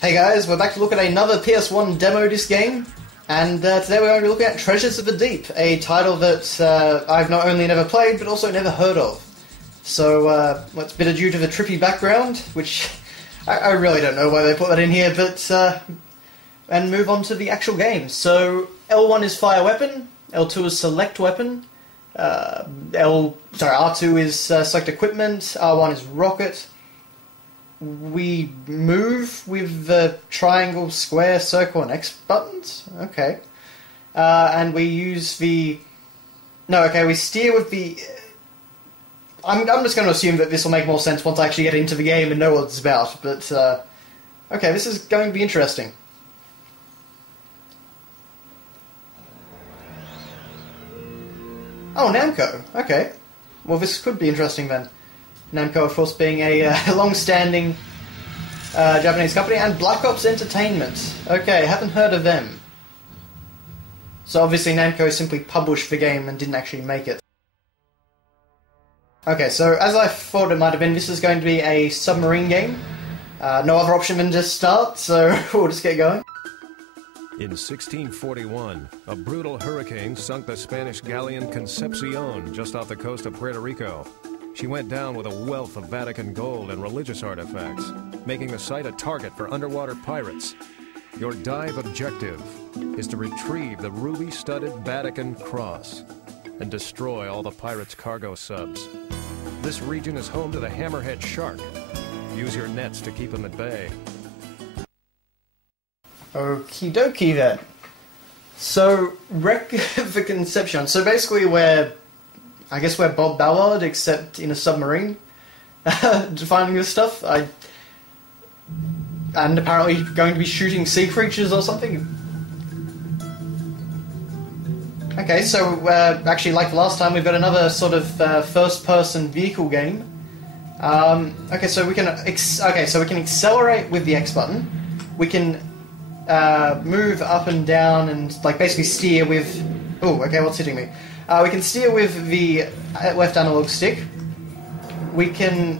Hey guys, we're back to look at another PS1 demo disc game, and today we're going to be looking at Treasures of the Deep, a title that I've not only never played, but also never heard of. So, it's a bit due to the trippy background, which I really don't know why they put that in here, but, and move on to the actual game. So, L1 is fire weapon, L2 is select weapon, R2 is select equipment, R1 is rocket. We move with the triangle, square, circle, and X buttons? Okay. And we use the... No, okay, we steer with the... I'm just going to assume that this will make more sense once I actually get into the game and know what it's about, but... okay, this is going to be interesting. Oh, Namco. Okay. Well, this could be interesting then. Namco, of course, being a long-standing Japanese company, and Black Ops Entertainment. Okay, haven't heard of them. So obviously Namco simply published the game and didn't actually make it. Okay, so as I thought it might have been, this is going to be a submarine game. No other option than just start, so we'll just get going. In 1641, a brutal hurricane sunk the Spanish galleon Concepcion just off the coast of Puerto Rico. She went down with a wealth of Vatican gold and religious artifacts, making the site a target for underwater pirates. Your dive objective is to retrieve the ruby-studded Vatican cross and destroy all the pirates' cargo subs. This region is home to the hammerhead shark. Use your nets to keep them at bay. Okie dokie then. So, Wreck the Concepcion. So basically I guess we're Bob Ballard, except in a submarine, finding this stuff. And apparently going to be shooting sea creatures or something. Okay, so actually, like the last time, we've got another sort of first-person vehicle game. Okay, so we can accelerate with the X button. We can move up and down and basically steer with. Oh, okay, what's hitting me? We can steer with the left analog stick. We can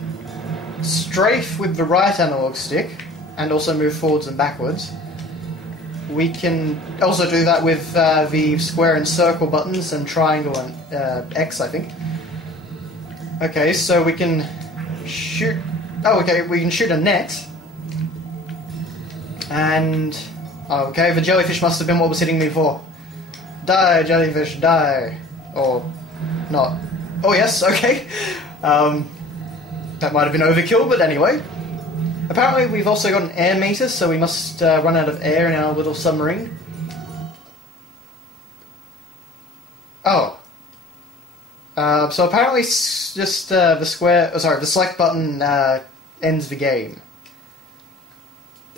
strafe with the right analog stick, and also move forwards and backwards. We can also do that with the square and circle buttons, and triangle and X, I think. Okay, so we can shoot... Oh, okay, we can shoot a net. And... Oh, okay, the jellyfish must have been what was hitting me before. Die, jellyfish, die. Or not. Oh yes, okay. That might have been overkill, but anyway. Apparently we've also got an air meter, so we must run out of air in our little submarine. Oh. So apparently just the select button ends the game.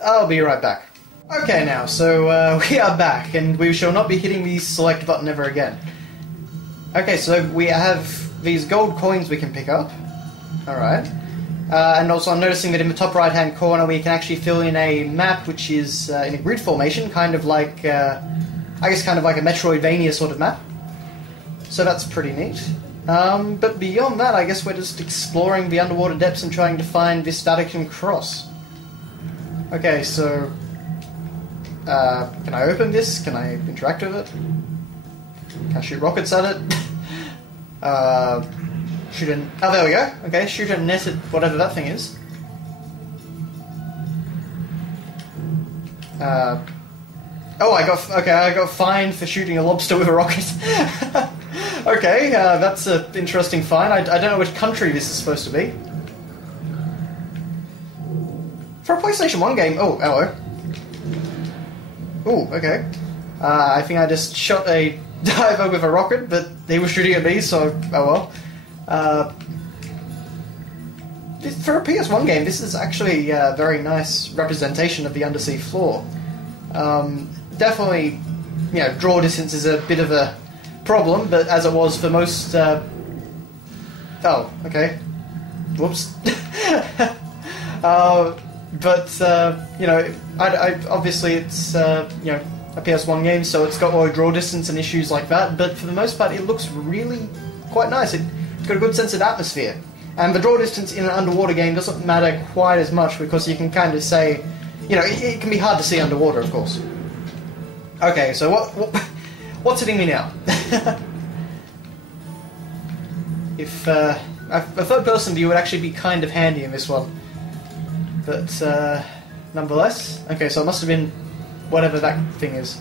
I'll be right back. Okay now, so we are back, and we shall not be hitting the select button ever again. Okay, so we have these gold coins we can pick up. Alright. And also I'm noticing that in the top right-hand corner we can actually fill in a map which is in a grid formation, kind of like, I guess kind of like a Metroidvania sort of map. So that's pretty neat. But beyond that, I guess we're just exploring the underwater depths and trying to find this Vatican cross. Okay, so... can I open this? Can I interact with it? Can I shoot rockets at it? Shoot an... Oh, there we go. Okay, shoot a net at whatever that thing is. Oh, I got fined for shooting a lobster with a rocket. Okay, that's an interesting fine. I don't know which country this is supposed to be. For a PlayStation 1 game... Oh, hello. Ooh, okay. I think I just shot a diver with a rocket, but he was shooting at me, so oh well. For a PS1 game, this is actually a very nice representation of the undersea floor. Definitely, you know, draw distance is a bit of a problem, but as it was for most... Oh, okay. Whoops. You know, I obviously it's, you know, a PS1 game, so it's got low draw distance and issues like that, but for the most part it looks really quite nice. It's got a good sense of atmosphere. And the draw distance in an underwater game doesn't matter quite as much, because you can kind of say, you know, it can be hard to see underwater, of course. Okay, so what's hitting me now? If a third-person view would actually be kind of handy in this one, but nonetheless. Okay, so it must have been whatever that thing is.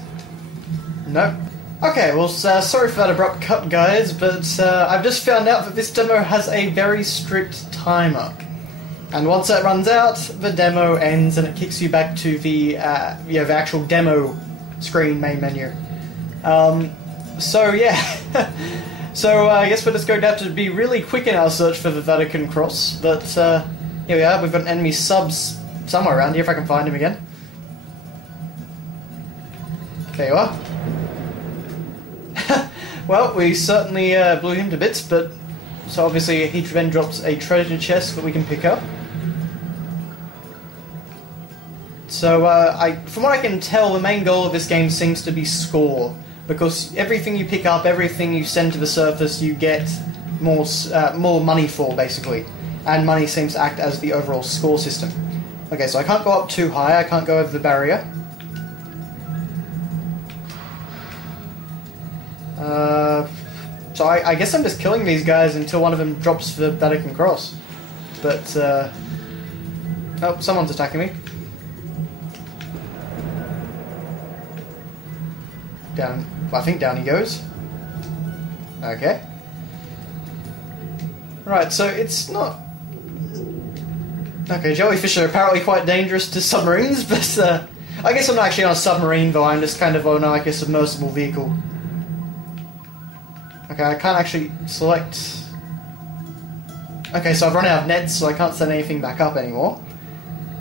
Nope. Okay, well, sorry for that abrupt cut, guys, but I've just found out that this demo has a very strict timer. And once that runs out, the demo ends and it kicks you back to the, the actual demo screen main menu. So, yeah. So, I guess we're just going to have to be really quick in our search for the Vatican Cross, but here we are, we've got an enemy subs somewhere around here, if I can find him again. There you are. Well, we certainly blew him to bits, but so obviously he then drops a treasure chest that we can pick up. So, from what I can tell, the main goal of this game seems to be score, because everything you pick up, everything you send to the surface, you get more money for, basically, and money seems to act as the overall score system. Okay, so I can't go up too high, I can't go over the barrier. So I guess I'm just killing these guys until one of them drops the Vatican Cross. But, oh, someone's attacking me. Down, I think down he goes. Okay. Right, so it's not... Okay, jellyfish are apparently quite dangerous to submarines, but I guess I'm not actually on a submarine though, I'm just kind of on like a submersible vehicle. Okay, I can't actually select... Okay, so I've run out of nets, so I can't send anything back up anymore.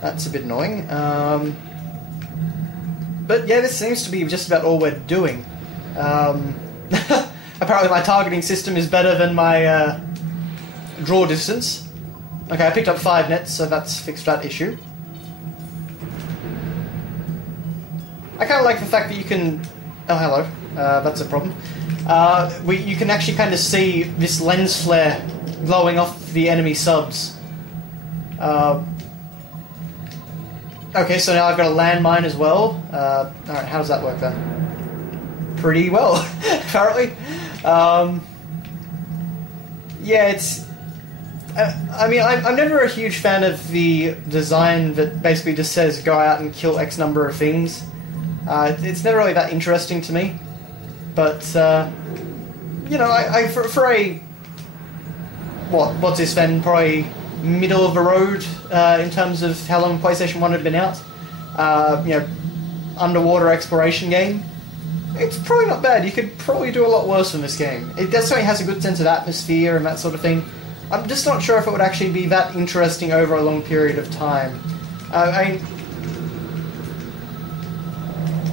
That's a bit annoying. But yeah, this seems to be just about all we're doing. Apparently my targeting system is better than my draw distance. Okay, I picked up 5 nets, so that's fixed that issue. I kind of like the fact that you can... Oh, hello. That's a problem. You can actually kind of see this lens flare glowing off the enemy subs. Okay, so now I've got a landmine as well. Alright, how does that work then? Pretty well, apparently. Yeah, it's... I mean, I'm never a huge fan of the design that basically just says go out and kill X number of things. It's never really that interesting to me. But, you know, for a... What's this then? Probably middle of the road in terms of how long PlayStation 1 had been out. You know, underwater exploration game. It's probably not bad. You could probably do a lot worse than this game. It definitely has a good sense of atmosphere and that sort of thing. I'm just not sure if it would actually be that interesting over a long period of time. I mean,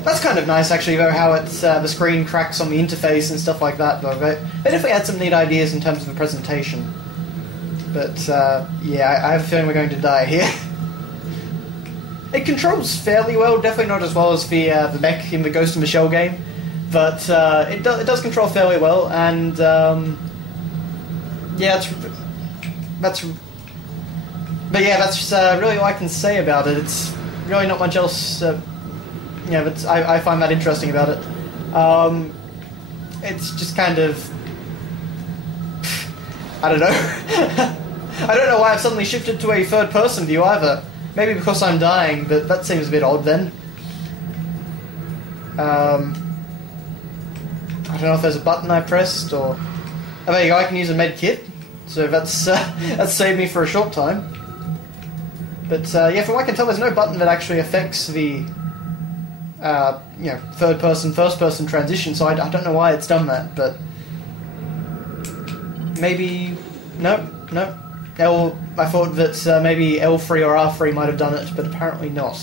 that's kind of nice actually, though, how it's the screen cracks on the interface and stuff like that, though. They definitely had some neat ideas in terms of the presentation. But, yeah, I have a feeling we're going to die here. It controls fairly well, definitely not as well as the mech in the Ghost in the Shell game, but it does control fairly well, and, yeah, that's really all I can say about it. It's really not much else, yeah, but I find that interesting about it. It's just kind of... I don't know. I don't know why I've suddenly shifted to a third-person view either. Maybe because I'm dying, but that seems a bit odd then. I don't know if there's a button I pressed, or... Oh, there you go, I can use a med kit. So that's saved me for a short time. But, yeah, from what I can tell, there's no button that actually affects the... you know, third-person, first-person transition, so I don't know why it's done that, but... Maybe... No. I thought that maybe L3 or R3 might have done it, but apparently not.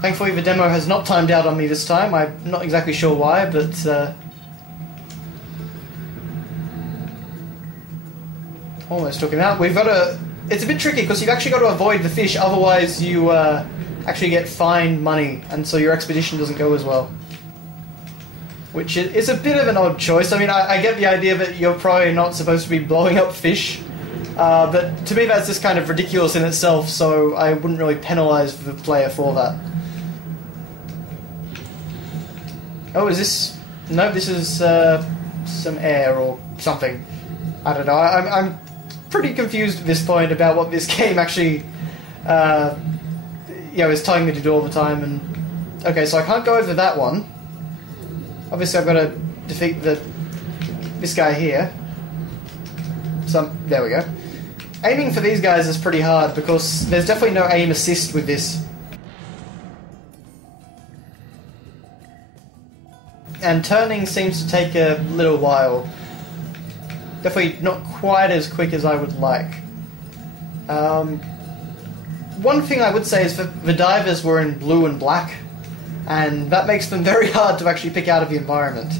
Thankfully the demo has not timed out on me this time. I'm not exactly sure why, but... almost took him out. We've got to... It's a bit tricky, because you've actually got to avoid the fish, otherwise you actually get fined money, and so your expedition doesn't go as well. Which is a bit of an odd choice. I mean, I get the idea that you're probably not supposed to be blowing up fish, But to me that's just kind of ridiculous in itself, so I wouldn't really penalise the player for that. Oh, is this... No, this is some air or something. I don't know. I'm pretty confused at this point about what this game actually is telling me to do all the time. And okay, so I can't go over that one. Obviously I've got to defeat this guy here. There we go. Aiming for these guys is pretty hard because there's definitely no aim assist with this. And turning seems to take a little while. Definitely not quite as quick as I would like. One thing I would say is that the divers were in blue and black, and that makes them very hard to actually pick out of the environment.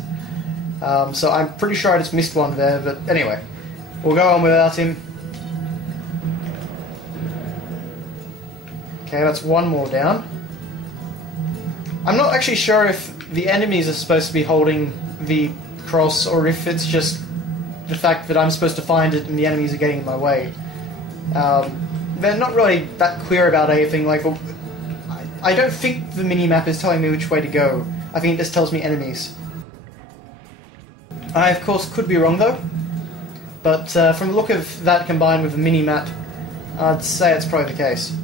So I'm pretty sure I just missed one there, but anyway. We'll go on without him. Okay, that's one more down. I'm not actually sure if the enemies are supposed to be holding the cross, or if it's just the fact that I'm supposed to find it and the enemies are getting in my way. They're not really that clear about anything. Like, I don't think the mini-map is telling me which way to go. I think it just tells me enemies. I, of course, could be wrong, though. But from the look of that combined with the mini-map, I'd say it's probably the case.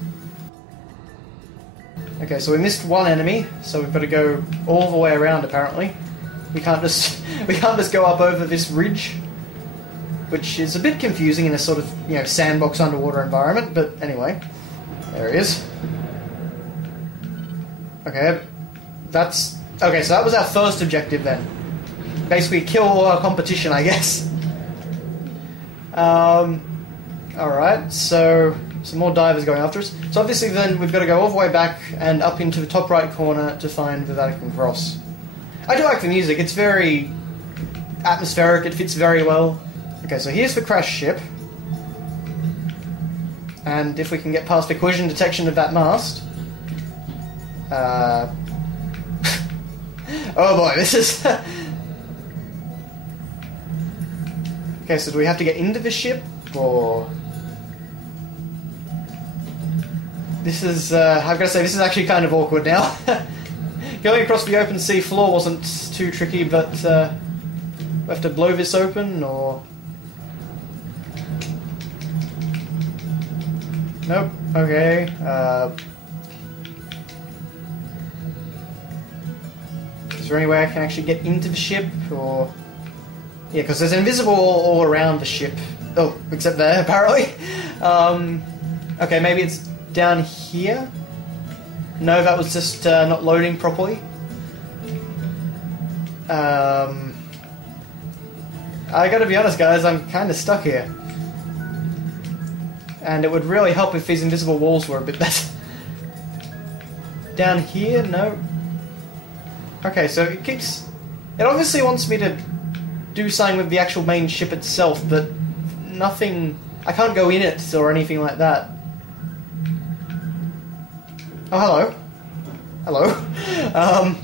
Okay, so we missed one enemy, so we've got to go all the way around, apparently. We can't just go up over this ridge, which is a bit confusing in a sort of, sandbox underwater environment, but anyway. There he is. Okay, so that was our first objective then. Basically kill all our competition, I guess. Alright, so some more divers going after us. So obviously then we've got to go all the way back and up into the top right corner to find the Vatican Cross. I do like the music, it's very atmospheric, it fits very well. Okay, so here's the crash ship. And if we can get past the collision detection of that mast... oh boy, this is... Okay, so do we have to get into the ship, or... This is, I've got to say, this is actually kind of awkward now. Going across the open sea floor wasn't too tricky, but we have to blow this open, or... Nope, okay, is there any way I can actually get into the ship, or... Yeah, because there's invisible all around the ship. Oh, except there, apparently. Okay, maybe it's down here? No, that was just not loading properly. I gotta be honest, guys, I'm kind of stuck here. And it would really help if these invisible walls were a bit better. Down here? No. Okay, so it keeps... It obviously wants me to do something with the actual main ship itself, but nothing... I can't go in it or anything like that. Oh, hello. Hello.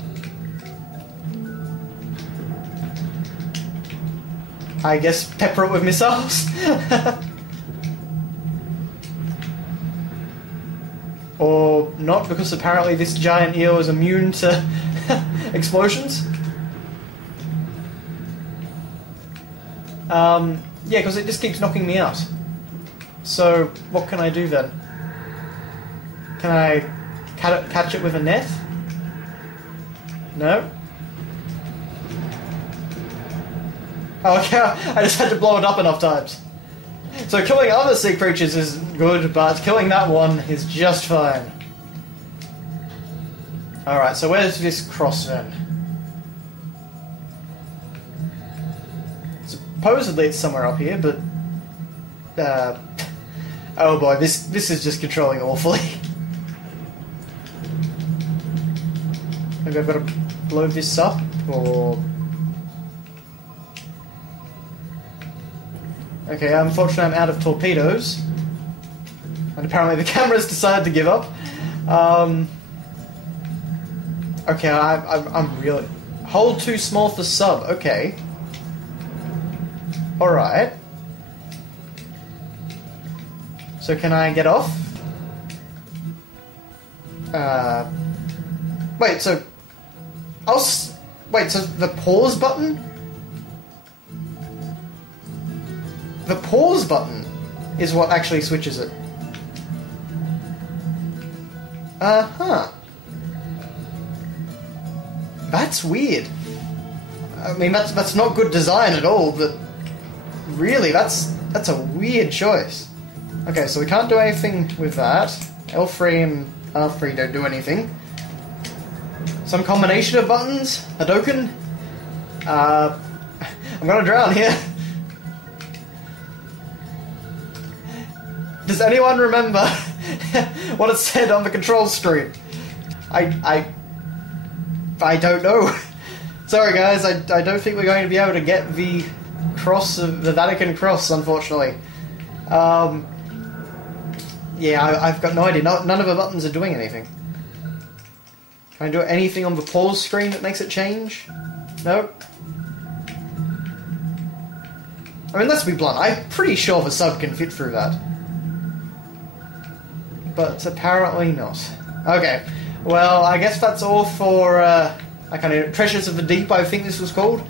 I guess pepper it with missiles? Or not, because apparently this giant eel is immune to explosions. Yeah, because it just keeps knocking me out. So, what can I do then? Can I catch it with a net? No? Oh, okay, I just had to blow it up enough times. So killing other sea creatures is good, but killing that one is just fine. Alright, so where's this cross then? Supposedly it's somewhere up here, but... oh boy, this is just controlling awfully. Maybe I've got to blow this up, or... Okay, unfortunately I'm out of torpedoes. And apparently the camera's decided to give up. Okay, I'm really... Hole too small for sub, okay. Alright. So can I get off? Wait, so... Wait, so the pause button? The pause button is what actually switches it. Uh-huh. That's weird. I mean, that's not good design at all, but... Really, that's a weird choice. Okay, so we can't do anything with that. L3 and R3 don't do anything. Some combination of buttons? Hadoken? I'm gonna drown here. Does anyone remember what it said on the control screen? I don't know. Sorry guys, I don't think we're going to be able to get the cross of the Vatican Cross, unfortunately. Yeah, I've got no idea. None of the buttons are doing anything. Can I do anything on the pause screen that makes it change? Nope. I mean, let's be blunt, I'm pretty sure the sub can fit through that. But apparently not. Okay, well, I guess that's all for, I kind of Treasures of the Deep, I think this was called.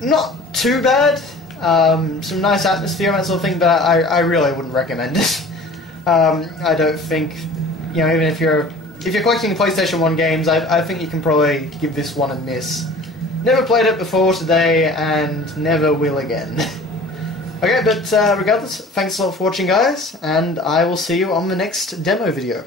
Not too bad. Some nice atmosphere and that sort of thing, but I really wouldn't recommend it. I don't think, you know, even if you're collecting PlayStation 1 games, I think you can probably give this one a miss. Never played it before today, and never will again. Okay, but regardless, thanks a lot for watching, guys, and I will see you on the next demo video.